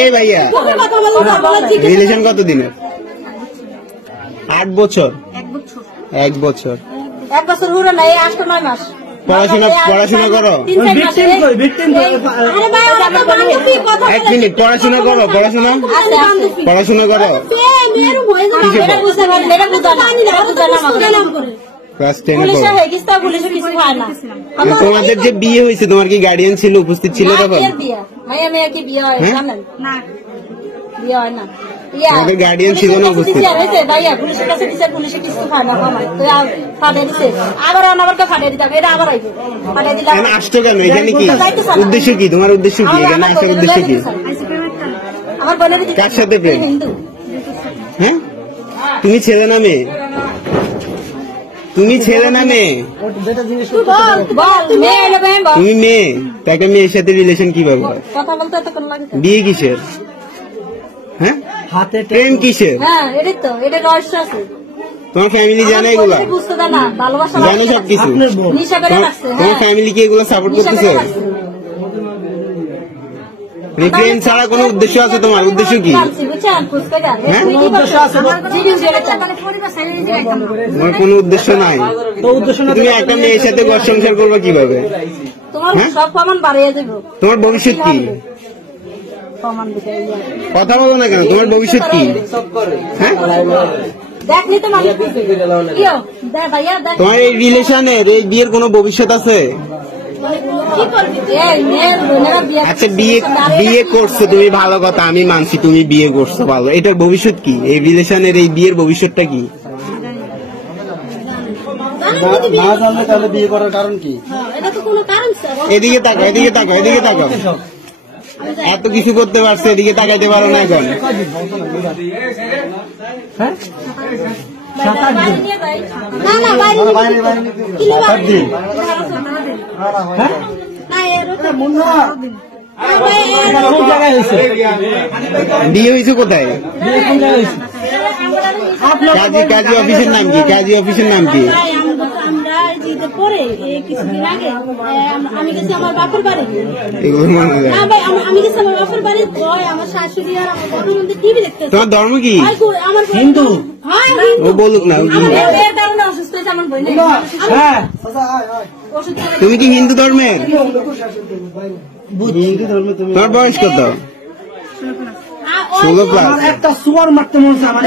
এই ভাইয়া রিলেশন কত দিনের? 8 বছর। 1 বছর হলো না, 8-9 মাস। পড়াশোনা করো? 1 মিনিট, পড়াশোনা করো? পড়াশোনা করো? ক্লাস 10 এ পড়ো। তোমাদের যে বিয়ে হয়েছে তোমার কি গার্ডিয়ান ছিল, উপস্থিত ছিল তখন? বিয়ে হয় না, বিয়ে হয় না। আমাদের গার্ডিয়ান ছিল না উপস্থিত? পুলিশের কাছে দিচ্ছে, পুলিশে কিছু খায় না, ফাটে দিচ্ছে, আবার অনাবারকে ফাটে দিতে হবে, এটা আবার আইবে ফাটে দিলে। আসছো কেন এখানে? কি উদ্দেশ্য, কি তোমার উদ্দেশ্য কি এখানে আসার উদ্দেশ্য কি? আমার বোনের কার সাথে প্রেম? হ্যাঁ, তুমি ছেলে না মেয়ে? তুমি ছেলে না মেয়ে? তুমি মেয়ে, তা একটা মেয়ের সাথে রিলেশন কিভাবে হয়? কথা বলতে এত কোন লাগে? বিয়ে কিসের? হ্যাঁ, প্রেম কিসের? হ্যাঁ, এটাই তো, এটা রহস্য আছে। তোমার ফ্যামিলি জানে এগুলো? বুঝতে দেয় না, ভালোবাসা জানে সবকিছু? তোমার ফ্যামিলি কি এগুলো সাপোর্ট করতেছে? প্রেম ছাড়া কোনো উদ্দেশ্য আছে তোমার? উদ্দেশ্য কি? তোমার কোনো উদ্দেশ্য নাই? তুমি একটা মেয়ের সাথে ঘর সংসার করবো কিভাবে? তোমার ভবিষ্যৎ কি? কথা বলো না কেন? তোমার ভবিষ্যৎ কি? হ্যাঁ, তোমার এই রিলেশনের, এই বিয়ের কোনো ভবিষ্যৎ আছে? আচ্ছা, বিয়ে করছো তুমি, ভালো কথা, আমি মানছি তুমি বিয়ে করছো, ভালো। এটার ভবিষ্যৎ কি? এই রিলেশনের এই বিয়ের ভবিষ্যৎটা কি? না জানলে তাহলে বিয়ে করার কারণ কি? এদিকে তাকাও, এদিকে তাকাও, এদিকে তাকাও। এত কিছু করতে পারছে, এদিকে তাকাইতে পারো না এখন? বিয়ে হয়েছে কোথায়? কাজী অফিসের নাম কি? কাজী অফিসের নাম কি? পরে কিছুদিন আগে আমি গেছি আমার বাপের বাড়ি। আমি গেছি আমার বাপের বাড়ি, আমার শাশুড়ি আর আমার বড় মধ্যে টিভি দেখতে। তোমার ধর্ম কি? হিন্দু। ও বলুক না। অসুস্থ হয়েছে আমার বোন। তুমি কি হিন্দু ধর্মের? তোমার বয়স কত? 16+। একটা সুয়ার মারতে মনে হচ্ছে আমার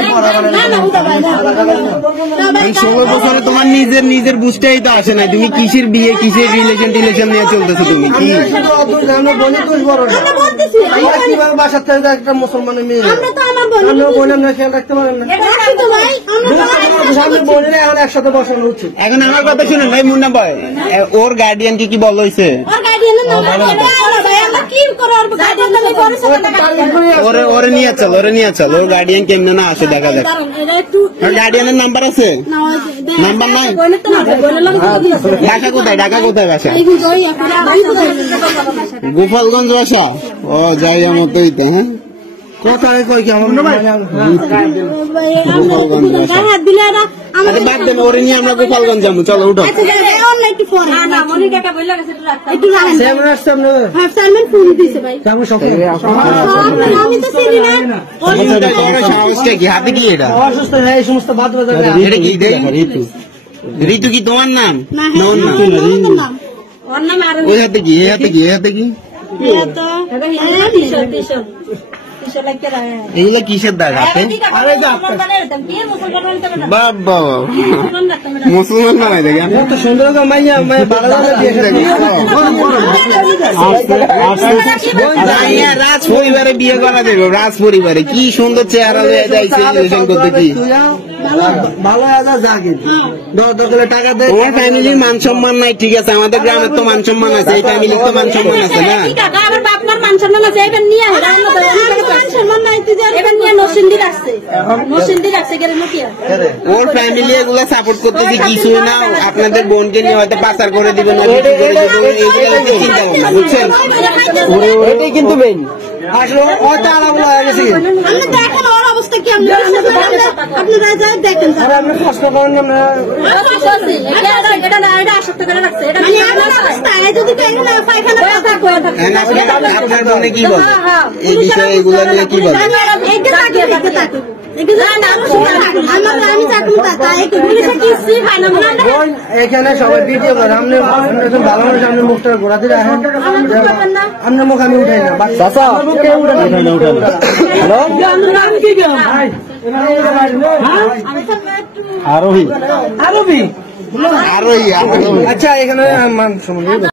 16 বছরে তোমার নিজের বুঝতেই তো আসে না। তুমি কিসের বিয়ে, কিসের রিলেশন নিয়ে চলতেছো? তুমি কি বাসার থেকে একটা মুসলমানের মেয়ে বললাম না, খেয়াল রাখতে পারেন না? বোনের এখন একসাথে বসানো উচিত। এখন আমার কথা শুনুন ভাই, মুন্না ভাই, ওর গার্ডিয়ান কি বল হয়েছে? ওরে নিয়ে চল, ওর গার্ডিয়ান কেমন না আসে দেখা যাক। গার্ডিয়ানের নাম্বার আছে? নাম্বার নাই? ঢাকা কোথায়? বাসা গোপালগঞ্জ বাসা। ও যাই আমার তো হইতে। হ্যাঁ, কোথায় কই কি আমার বাদ দেন, ওরে নিয়ে আমরা গোপালগঞ্জ যাবো। চলো উঠো। হাতে কি এটা? এই সমস্ত বাদ ঋতু কি তোমার নাম? ওই হাতে কি? এই হাতে কি? এগুলো কিসের দাগ হাতে? বাবা, মুসলমান নামাই দেখেন কত সুন্দর মাইয়া রাজ পরিবারে বিয়ে করা যাবে। রাজ পরিবারে কি সুন্দর চেহারা হয়ে যাইছে করতে। কি ভালো জাগে টাকা দেয়। তোমার ফ্যামিলির মান সম্মান নাই, ঠিক আছে, আমাদের গ্রামের তো মান সম্মান আছে, এই ফ্যামিলির তো মান সম্মান আছে না? মান সম্মান আছে, এবার নিয়ে ওর ফ্যামিলি এগুলো সাপোর্ট করতেছে কিছু না। আপনাদের বোনকে নিয়ে হয়তো পাচার করে দিবেন, চিন্তা ভাবনা, বুঝছেন? এটাই কিন্তু মেইন আসলে হয়তো আলাদা হয়ে গেছে। অবস্থা কি আপনারা যা দেখেন আপনি প্রশ্ন করেন না আপনার দলে কি বলে এই বিষয়ে এগুলো নিয়ে কি বলে? এখানে সবাই ভিডিও করে আপনি ভালো মানুষ আপনি মুখটা ঘোরাতে রাখেন আপনার মুখ আমি উঠাই না আরোহী আচ্ছা এখানে মান সম্বন্ধে